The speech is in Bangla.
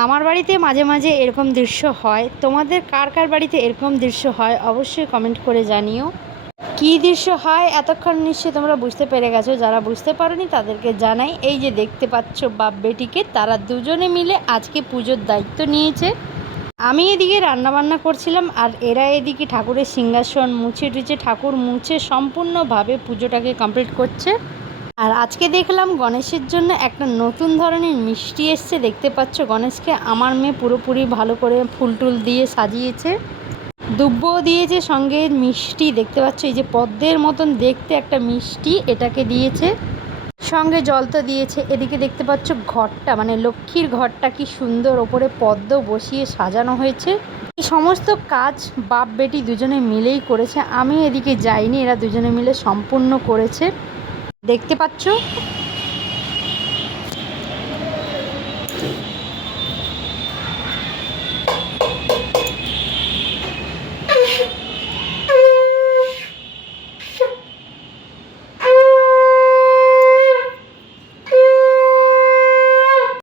আমার বাড়িতে মাঝে মাঝে এরকম দৃশ্য হয়। তোমাদের কার কার বাড়িতে এরকম দৃশ্য হয় অবশ্যই কমেন্ট করে জানিও। কী দৃশ্য হয় এতক্ষণ নিশ্চয়ই তোমরা বুঝতে পেরে গেছো। যারা বুঝতে পারোনি তাদেরকে জানাই, এই যে দেখতে পাচ্ছ বাপ বেটিকে, তারা দুজনে মিলে আজকে পুজোর দায়িত্ব নিয়েছে। আমি এদিকে রান্নাবান্না করছিলাম আর এরা এদিকে ঠাকুরের সিংহাসন মুছে টুছে, ঠাকুর মুছে সম্পূর্ণভাবে পুজোটাকে কমপ্লিট করছে। আর আজকে দেখলাম গণেশের জন্য একটা নতুন ধরনের মিষ্টি এসছে। দেখতে পাচ্ছ গণেশকে আমার মেয়ে পুরোপুরি ভালো করে ফুল টুল দিয়ে সাজিয়েছে, দুব্বও দিয়েছে, সঙ্গে মিষ্টি দেখতে পাচ্ছ এই যে পদ্মের মতন দেখতে একটা মিষ্টি এটাকে দিয়েছে, সঙ্গে জল তো দিয়েছে। এদিকে দেখতে পাচ্ছ ঘরটা মানে লক্ষ্মীর ঘরটা কি সুন্দর ওপরে পদ্ম বসিয়ে সাজানো হয়েছে। এই সমস্ত কাজ বাপ বেটি দুজনে মিলেই করেছে, আমি এদিকে যাইনি, এরা দুজনে মিলে সম্পূর্ণ করেছে। দেখতে পাচ্ছ